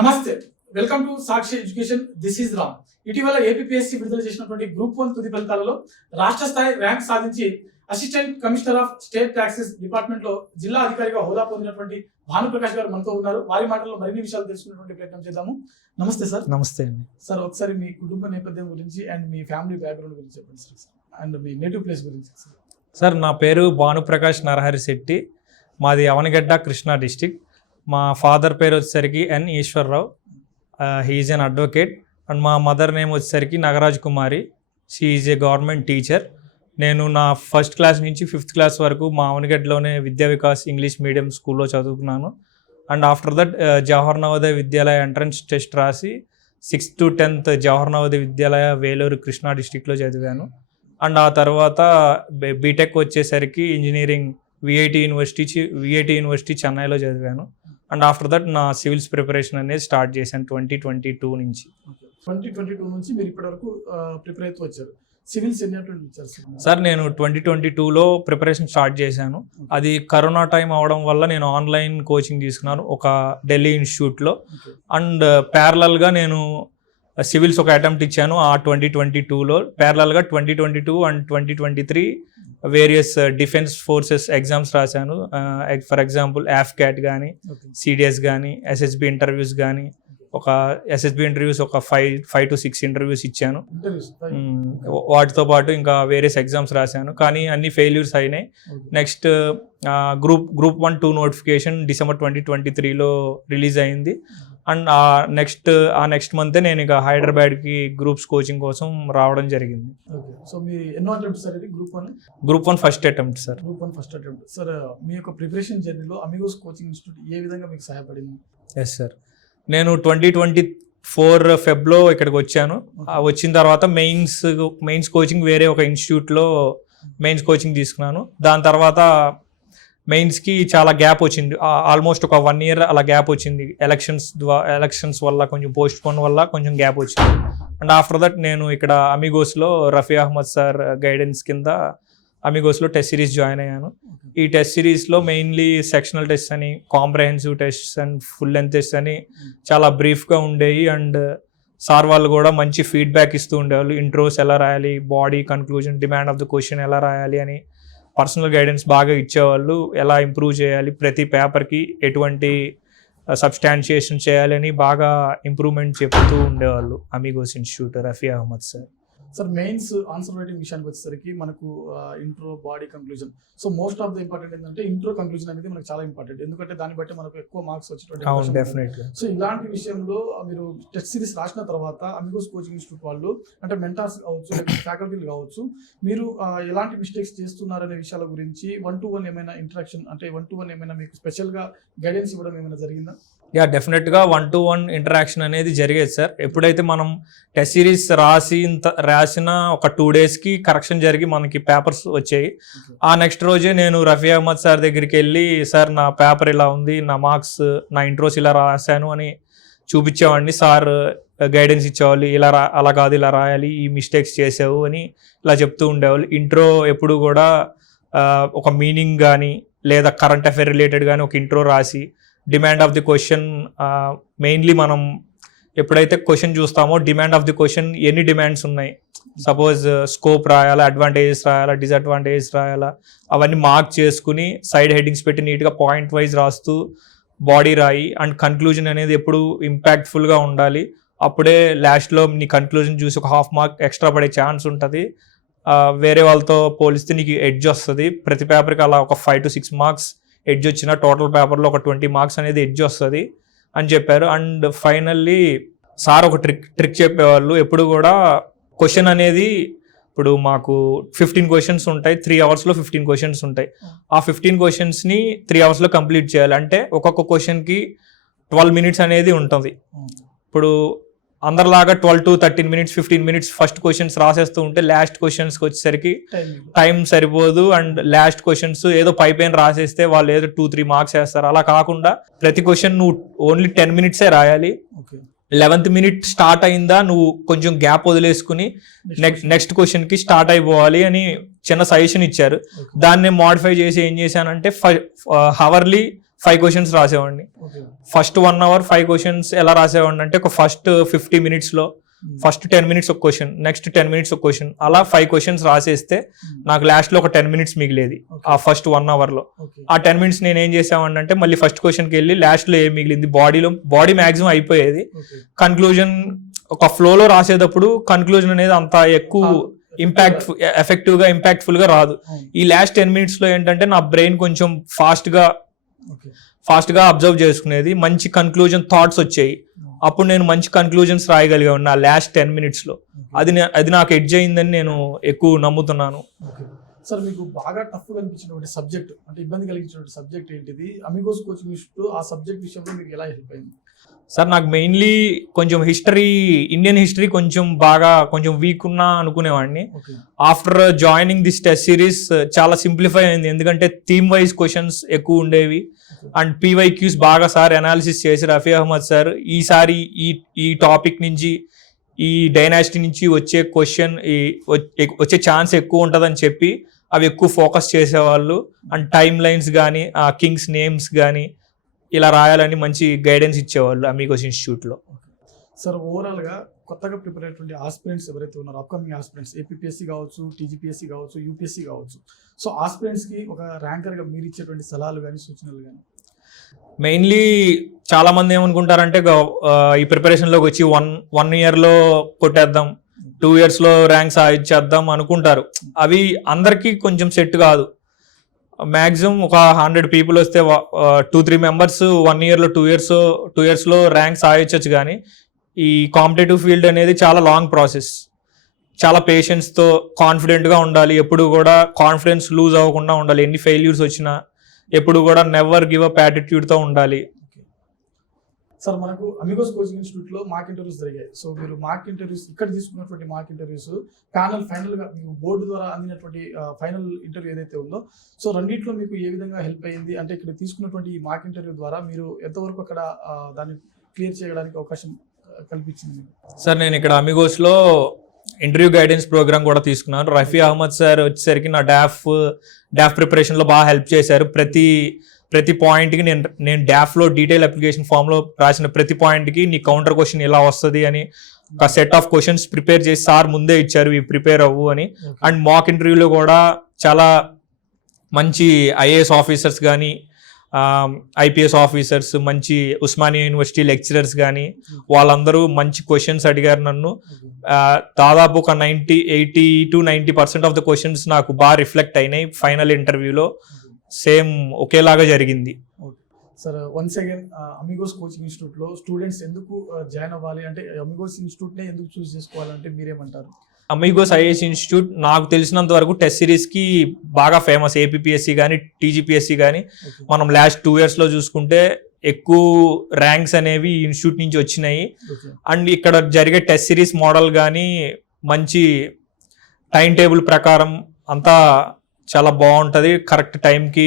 నమస్తే, welcome to Sakshi education. This is Ram. ఇటీవల APSC విడుదల చేసినటువంటి గ్రూప్ 1 తుది ఫలితాలలో రాష్ట్ర స్థాయి ర్యాంక్ సాధించి assistant commissioner of state taxes department లో జిల్లా అధికారిగా హోదా పొందినటువంటి భానుప్రకాష్ గారు మనతో ఉన్నారు. వారి మాటల్లో మరిన్ని విషయాలు తెలుసుకునేటువంటి ప్రయత్నం చేద్దాము. నమస్తే సార్. నమస్తే అండి సార్, ఒకసారి మీ కుటుంబ నేపథ్యం గురించి అండ్ మీ ఫ్యామిలీ బ్యాక్గ్రౌండ్ గురించి చెప్పండి సార్, అండ్ మీ నేటివ్ ప్లేస్ గురించి సార్. సార్, నా పేరు భానుప్రకాష్ నరహరి శెట్టి. మాది అవనగడ్డ, కృష్ణా డిస్టిక్. మా ఫాదర్ పేరు వచ్చేసరికి N Eswar Rao. He is an advocate. And మా మదర్ నేమ్ వచ్చేసరికి Nagaraj Kumari. She is a government teacher. నేను నా ఫస్ట్ క్లాస్ నుంచి 5th క్లాస్ వరకు మా అవనగడ్డలోనే విద్యా వికాస్ ఇంగ్లీష్ మీడియం స్కూల్లో చదువుకున్నాను. And after that Jawahar Navodaya Vidyalaya entrance test రాసి 6th to 10th Jawahar Navodaya విద్యాలయ వేలూరు కృష్ణా డిస్టిక్లో చదివాను. అండ్ ఆ తర్వాత బీటెక్ వచ్చేసరికి ఇంజనీరింగ్ విఐటి యూనివర్సిటీ చెన్నైలో చదివాను. అండ్ ఆఫ్టర్ దట్ నా సివిల్స్ ప్రిపరేషన్ అనేది స్టార్ట్ చేశాను 2022 నుంచి. 2022 నుంచి మీరు ఇప్పటి వరకు ప్రిపేర్ అవుతూ వచ్చారు. సివిల్స్ ఎన్ని వచ్చారు సార్? నేను 2022లో ప్రిపరేషన్ స్టార్ట్ చేశాను. అది కరోనా టైం అవడం వల్ల నేను ఆన్లైన్ కోచింగ్ తీసుకున్నాను ఒక ఢిల్లీ ఇన్స్టిట్యూట్లో. అండ్ ప్యారలల్గా నేను సివిల్స్ ఒక అటెంప్ట్ ఇచ్చాను ఆ 2022లో. ప్యారలల్గా 2022 and 2023 various defence forces exams రాశాను. ఫర్ ఎగ్జాంపుల్ AFCAT కానీ, CDS కానీ, SSB ఇంటర్వ్యూస్ కానీ, ఒక SSB ఇంటర్వ్యూస్ ఒక 5 to 6 ఇంటర్వ్యూస్ ఇచ్చాను. వాటితో పాటు ఇంకా వేరియస్ ఎగ్జామ్స్ రాశాను, కానీ అన్ని ఫెయిల్యూర్స్ అయినాయి. నెక్స్ట్ గ్రూప్ 1, 2 నోటిఫికేషన్ December 2023లో రిలీజ్ అయింది. అండ్ నెక్స్ట్ మంతే నేను ఇక హైదరాబాద్కి గ్రూప్స్ కోచింగ్ కోసం రావడం జరిగింది. సో మీ ఎన్నో అటెంప్ట్ సార్ ఇది? Group 1 first attempt sir. First attempt sir. మీ యొక్క ప్రిపరేషన్ జర్నీలో అమిగోస్ కోచింగ్ ఇన్స్టిట్యూట్ ఏ విధంగా మీకు సహాయపడింది? ఎస్ సార్, నేను 2024 ఫెబ్లో ఇక్కడికి వచ్చాను. వచ్చిన తర్వాత మెయిన్స్ కోచింగ్ వేరే ఒక ఇన్స్టిట్యూట్లో మెయిన్స్ కోచింగ్ తీసుకున్నాను. దాని తర్వాత మెయిన్స్కి చాలా గ్యాప్ వచ్చింది. ఆల్మోస్ట్ ఒక 1 year అలా గ్యాప్ వచ్చింది. ఎలక్షన్స్ వల్ల, కొంచెం పోస్ట్ పోన్ వల్ల కొంచెం గ్యాప్ వచ్చింది. అండ్ ఆఫ్టర్ దట్ నేను ఇక్కడ అమిగోస్లో రఫీ అహ్మద్ సార్ గైడెన్స్ కింద అమిగోస్లో టెస్ట్ సిరీస్ జాయిన్ అయ్యాను. ఈ టెస్ట్ సిరీస్లో మెయిన్లీ సెక్షనల్ టెస్ట్ అని, comprehensive test and full length test అని చాలా బ్రీఫ్గా ఉండేవి. అండ్ సార్ వాళ్ళు కూడా మంచి ఫీడ్బ్యాక్ ఇస్తూ ఉండేవాళ్ళు. ఇంట్రోస్ ఎలా రాయాలి, body, conclusion, demand of the question ఎలా రాయాలి అని పర్సనల్ గైడెన్స్ బాగా ఇచ్చేవాళ్ళు. ఎలా ఇంప్రూవ్ చేయాలి, ప్రతి పేపర్కి ఎటువంటి సబ్స్టాన్షియేషన్ చేయాలని బాగా ఇంప్రూవ్మెంట్ చెప్తూ ఉండేవాళ్ళు Amigos institute Rafi Ahmed sir. Sir, mains answer writing విషయానికి వచ్చేసరికి మనకు intro, body, conclusion. So most of the important ఏంటంటే ఇంట్రో, కంక్లూజన్ అనేది మనకు చాలా ఇంపార్టెంట్. ఎందుకంటే దాన్ని బట్టి మనకు ఎక్కువ మార్క్స్ వచ్చేటువంటి. సో ఇలాంటి విషయంలో మీరు టెస్ట్ సిరీస్ రాసిన తర్వాత అమిగోస్ కోచింగ్ ఇన్స్టిట్యూట్ వాళ్ళు, అంటే మెంటార్స్ కావచ్చు, ఫ్యాకల్టీలు కావచ్చు, మీరు ఎలాంటి మిస్టేక్స్ చేస్తున్నారనే విషయాల గురించి 1-to-1 ఏమైనా ఇంటరాక్షన్, అంటే 1-to-1 ఏమైనా మీకు స్పెషల్గా గైడెన్స్ ఇవ్వడం ఏమైనా జరిగిందా? యా, డెఫినెట్గా 1-to-1 ఇంటరాక్షన్ అనేది జరిగేది సార్. ఎప్పుడైతే మనం టెస్ట్ సిరీస్ రాసిన ఒక 2 daysకి కరెక్షన్ జరిగి మనకి పేపర్స్ వచ్చాయి. ఆ నెక్స్ట్ రోజే నేను రఫీ అహ్మద్ సార్ దగ్గరికి వెళ్ళి, సార్ నా పేపర్ ఇలా ఉంది, నా మార్క్స్, నా ఇంట్రోస్ ఇలా రాశాను అని చూపించేవాడిని. సార్ గైడెన్స్ ఇచ్చేవాళ్ళు, అలా కాదు, ఇలా రాయాలి, ఈ మిస్టేక్స్ చేసావు అని ఇలా చెప్తూ ఉండేవాళ్ళు. ఇంట్రో ఎప్పుడు కూడా ఒక మీనింగ్ కానీ లేదా కరెంట్ అఫైర్ రిలేటెడ్ కానీ ఒక ఇంట్రో రాసి, demand of the question, mainly మనం ఎప్పుడైతే క్వశ్చన్ చూస్తామో డిమాండ్ ఆఫ్ ది క్వశ్చన్ ఎన్ని డిమాండ్స్ ఉన్నాయి, సపోజ్ స్కోప్ రాయాలా, అడ్వాంటేజెస్ రాయాలా, డిసడ్వాంటేజెస్ రాయాలా, అవన్నీ మార్క్ చేసుకుని సైడ్ హెడ్డింగ్స్ పెట్టి నీట్గా పాయింట్ వైజ్ రాస్తూ బాడీ రాయి. అండ్ కన్క్లూజన్ అనేది ఎప్పుడు ఇంపాక్ట్ఫుల్గా ఉండాలి. అప్పుడే లాస్ట్లో నీ కన్క్లూజన్ చూసి ఒక 1/2 mark ఎక్స్ట్రా పడే ఛాన్స్ ఉంటుంది. వేరే వాళ్ళతో పోలిస్తే నీకు ఎడ్జ్ వస్తుంది. ప్రతి పేపర్కి అలా ఒక 5 to 6 marks ఎడ్జ్ వచ్చిన టోటల్ పేపర్లో ఒక 20 marks అనేది ఎడ్జ్ వస్తుంది అని చెప్పారు. అండ్ ఫైనల్లీ సార్ ఒక ట్రిక్ చెప్పేవాళ్ళు. ఎప్పుడు కూడా క్వశ్చన్ అనేది, ఇప్పుడు మాకు 15 questions ఉంటాయి, 3 hours 15 questions ఉంటాయి. ఆ 15 questions-ని 3 hours కంప్లీట్ చేయాలి. అంటే ఒక్కొక్క క్వశ్చన్కి 12 minutes అనేది ఉంటుంది. ఇప్పుడు అందరిలాగా 12 to 13 minutes, 15 minutes first questions రాసేస్తూ ఉంటే లాస్ట్ క్వశ్చన్స్కి వచ్చేసరికి టైం సరిపోదు. అండ్ లాస్ట్ క్వశ్చన్స్ ఏదో పైపైన రాసేస్తే వాళ్ళు ఏదో 2-3 marks వేస్తారు. అలా కాకుండా ప్రతి క్వశ్చన్ నువ్వు ఓన్లీ 10 minutes రాయాలి. 11th minute స్టార్ట్ అయిందా, నువ్వు కొంచెం గ్యాప్ వదిలేసుకుని నెక్స్ట్ క్వశ్చన్కి స్టార్ట్ అయిపోవాలి అని చిన్న సజెషన్ ఇచ్చారు. దాన్ని మోడిఫై చేసి ఏం చేశానంటే, హవర్లీ 5 క్వశ్చన్స్ రాసేవాడిని. ఓకే. ఫస్ట్ 1 అవర్ 5 క్వశ్చన్స్ ఎలా రాసేవాడిని అంటే, ఒక ఫస్ట్ 50 మినిట్స్లో ఫస్ట్ 10 మినిట్స్ ఒక క్వశ్చన్, నెక్స్ట్ 10 మినిట్స్ ఒక క్వశ్చన్, అలా 5 క్వశ్చన్స్ రాసేస్తే నాకు లాస్ట్లో ఒక 10 మినిట్స్ మిగిలేది ఆ ఫస్ట్ 1 అవర్లో. ఓకే. ఆ 10 మినిట్స్ నేను ఏం చేసామని అంటే, మళ్ళీ ఫస్ట్ క్వశ్చన్కి వెళ్ళి లాస్ట్లో ఏం మిగిలింది, బాడీ మ్యాక్సిమం అయిపోయేది. ఓకే. కన్క్లూజన్ ఒక ఫ్లోలో రాసేటప్పుడు కన్క్లూజన్ అనేది అంత ఎక్కువ ఇంపాక్ట్ఫుల్ గా రాదు. అవును. ఈ లాస్ట్ 10 మినిట్స్ లో ఏంటంటే నా బ్రెయిన్ కొంచెం ఫాస్ట్ గా అబ్జర్వ్ చేసుకునేది, మంచి కన్క్లూజన్ థాట్స్ వచ్చాయి. అప్పుడు నేను మంచి కన్క్లూజన్స్ రాయగలిగా ఉన్నా లాస్ట్ 10 మినిట్స్ లో. అది నాకు ఎడ్జ్ అయిందని నేను ఎక్కువ నమ్ముతున్నాను. ఓకే. సార్, మీకు బాగా టఫ్ గా అనిపించినటువంటి సబ్జెక్ట్, అంటే ఇబ్బంది కలిగించినటువంటి సబ్జెక్ట్ ఏంటిది? అమిగోస్ కోచింగ్ ఇన్స్టిట్యూట్ ఆ సబ్జెక్ట్ విషయంలో మీకు ఎలా హెల్ప్ అయింది? సార్, నాకు మెయిన్లీ కొంచెం ఇండియన్ హిస్టరీ కొంచెం వీక్ ఉన్నా అనుకునేవాడిని. Okay. After joining this test series చాలా సింప్లిఫై అయింది, ఎందుకంటే థీమ్ వైజ్ క్వశ్చన్స్ ఎక్కువ ఉండేవి అండ్ PYQs బాగా సార్ అనాలిసిస్ చేసి రఫీ అహ్మద్ సార్ ఈసారి ఈ టాపిక్ నుంచి, ఈ డైనాసిటీ నుంచి వచ్చే ఛాన్స్ ఎక్కువ ఉంటుందని చెప్పి అవి ఎక్కువ ఫోకస్ చేసేవాళ్ళు. అండ్ టైమ్ లైన్స్ కానీ, ఆ కింగ్స్ నేమ్స్ కానీ ఇలా రాయాలని మంచి గైడెన్స్ ఇచ్చేవాళ్ళు అమిగోస్ ఇన్స్టిట్యూట్లో. సార్, ఓవరాల్గా కొత్తగా ప్రిపేర్ అయ్యేటువంటి ఆస్పిరెంట్స్ ఎవరైతే ఉన్నారో, అప్కమింగ్ ఆస్పిరెంట్స్, APPSC కావచ్చు, TGPSC కావచ్చు, UPSC కావచ్చు, సో ఆస్పిరెంట్స్కి ఒక ర్యాంకర్గా మీరు ఇచ్చేటువంటి సలహాలు కానీ సూచనలు కానీ? మెయిన్లీ చాలా మంది ఏమనుకుంటారంటే, ఈ ప్రిపరేషన్లోకి వచ్చి వన్ ఇయర్లో కొట్టేద్దాం, 2 yearsలో ర్యాంక్ సాధించేద్దాం అనుకుంటారు. అవి అందరికీ కొంచెం సెట్ కాదు. మ్యాక్సిమం ఒక 100 people వస్తే 2-3 members 1 yearలో 2 yearsలో ర్యాంక్ సాధించవచ్చు. కానీ ఈ కాంపిటేటివ్ ఫీల్డ్ అనేది చాలా లాంగ్ ప్రాసెస్. చాలా పేషెన్స్తో కాన్ఫిడెంట్గా ఉండాలి. ఎప్పుడు కూడా కాన్ఫిడెన్స్ లూజ్ అవ్వకుండా ఉండాలి. ఎన్ని ఫెయిల్యూర్స్ వచ్చినా ఎప్పుడు కూడా నెవర్ గివ్ అప్ యాటిట్యూడ్తో ఉండాలి. సార్, మనకు అమిగోస్ కోచింగ్ ఇన్స్టిట్యూట్లో మార్క్ ఇంటర్వ్యూస్ జరిగాయి. సో మీరు మార్క్ ఇంటర్వ్యూస్ ఇక్కడ తీసుకున్నటువంటి మార్క్ ఇంటర్వ్యూస్ ప్యానల్ ఫైనల్గా మీకు బోర్డు ద్వారా అందినటువంటి ఫైనల్ ఇంటర్వ్యూ ఏదైతే ఉందో, సో రెండిట్లో మీకు ఏ విధంగా హెల్ప్ అయ్యింది? అంటే ఇక్కడ తీసుకున్నటువంటి ఈ మార్క్ ఇంటర్వ్యూ ద్వారా మీరు ఎంతవరకు అక్కడ దాన్ని క్లియర్ చేయడానికి అవకాశం కల్పించింది? సార్, నేను ఇక్కడ అమిగోస్లో ఇంటర్వ్యూ గైడెన్స్ ప్రోగ్రామ్ కూడా తీసుకున్నాను. రఫీ అహ్మద్ సార్ వచ్చేసరికి నా డాఫ్ ప్రిపరేషన్లో బాగా హెల్ప్ చేశారు. ప్రతి పాయింట్కి నేను డాఫ్లో డీటెయిల్ అప్లికేషన్ ఫామ్లో రాసిన ప్రతి పాయింట్కి నీ కౌంటర్ క్వశ్చన్ ఎలా వస్తుంది అని ఒక సెట్ ఆఫ్ క్వశ్చన్స్ ప్రిపేర్ చేసి సార్ ముందే ఇచ్చారు, ఇవి ప్రిపేర్ అవ్వు అని. అండ్ మాక్ ఇంటర్వ్యూలో కూడా చాలా మంచి IAS ఆఫీసర్స్ కానీ, IPS ఆఫీసర్స్, మంచి ఉస్మానియా యూనివర్సిటీ లెక్చరర్స్ కానీ వాళ్ళందరూ మంచి క్వశ్చన్స్ అడిగారు నన్ను. దాదాపు ఒక 80 to 90% ఆఫ్ ద క్వశ్చన్స్ నాకు బాగా రిఫ్లెక్ట్ అయినాయి ఫైనల్ ఇంటర్వ్యూలో. సేమ్ ఒకేలాగా జరిగింది. Sir, once again Amigos coaching ఇన్స్టిట్యూట్లో స్టూడెంట్స్ ఎందుకు జాయిన్ అవ్వాలి, అంటే అమిగోస్ ఇన్స్టిట్యూట్నే ఎందుకు చూస్ చేసుకోవాలంటే మీరేమంటారు? అమిగోస్ IAS ఇన్స్టిట్యూట్ నాకు తెలిసినంత వరకు టెస్ట్ సిరీస్కి బాగా ఫేమస్. APPSC కానీ, TGPSC కానీ మనం లాస్ట్ 2 yearsలో చూసుకుంటే ఎక్కువ ర్యాంక్స్ అనేవి ఇన్స్టిట్యూట్ నుంచి వచ్చినాయి. అండ్ ఇక్కడ జరిగే టెస్ట్ సిరీస్ మోడల్ కానీ మంచి టైం టేబుల్ ప్రకారం అంతా చాలా బాగుంటుంది. కరెక్ట్ టైంకి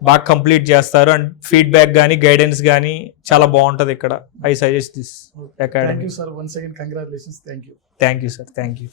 బాగా కంప్లీట్ చేస్తారు. అండ్ ఫీడ్బ్యాక్ కానీ గైడెన్స్ కానీ చాలా బాగుంటుంది ఇక్కడ. I suggest this academy. Thank you sir, once again congratulations. Thank you sir, thank you.